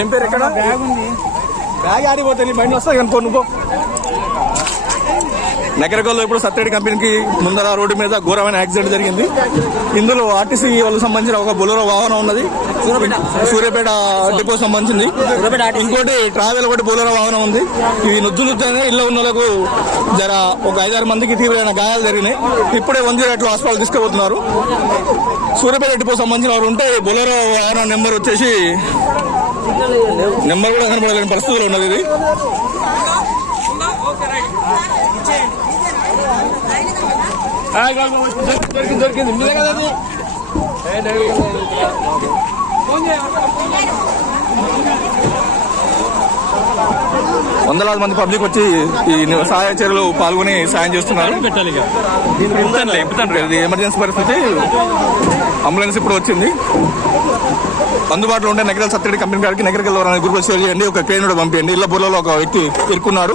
ఏం పేరు? ఎక్కడ బ్యాగ్ ఉంది. బ్యాగ్ ఆడిపోతే నీ బండి వస్తాయి కనుకో నువ్వు. నగరకల్లో ఇప్పుడు సత్రేడి కంపెనీకి ముందర రోడ్డు మీద ఘోరమైన యాక్సిడెంట్ జరిగింది. ఇందులో ఆర్టీసీ వాళ్ళకి సంబంధించిన ఒక బొలెరో వాహనం ఉన్నది, సూర్యాపేట డిపో సంబంధించింది. ఇంకోటి ట్రావెల్ ఒకటి బొలెరో వాహనం ఉంది. ఇవి నుజ్జులుతూనే ఇళ్ళ ఉన్న వాళ్ళకు జర ఒక 5-6 మందికి తీవ్రమైన గాయాలు జరిగినాయి. ఇప్పుడే 108 హాస్పిటల్ తీసుకుపోతున్నారు. సూర్యాపేట డిపో సంబంధించిన వారు ఉంటే బొలెరో వాహనం నెంబర్ వచ్చేసి నెంబర్ కూడా కనపడలేని పరిస్థితుల్లో ఉన్నది. ఇది దొరికింది కదా అది. వందలాది మంది పబ్లిక్ వచ్చి ఈ సహాయ చర్యలు పాల్గొని సాయం చేస్తున్నారు. ఇది ఎమర్జెన్సీ పరిస్థితి. అంబులెన్స్ ఇప్పుడు వచ్చింది. అందుబాటులో ఉంటే నగర సత్రేడి కంపెనీ గారికి నగరికి వెళ్ళాలని గ్రూప్ షేర్ చేయండి. ఒక క్రేన్ కూడా పంపించండి. ఇళ్ల బుర్రలో ఒక వ్యక్తి ఇరుక్కున్నాడు.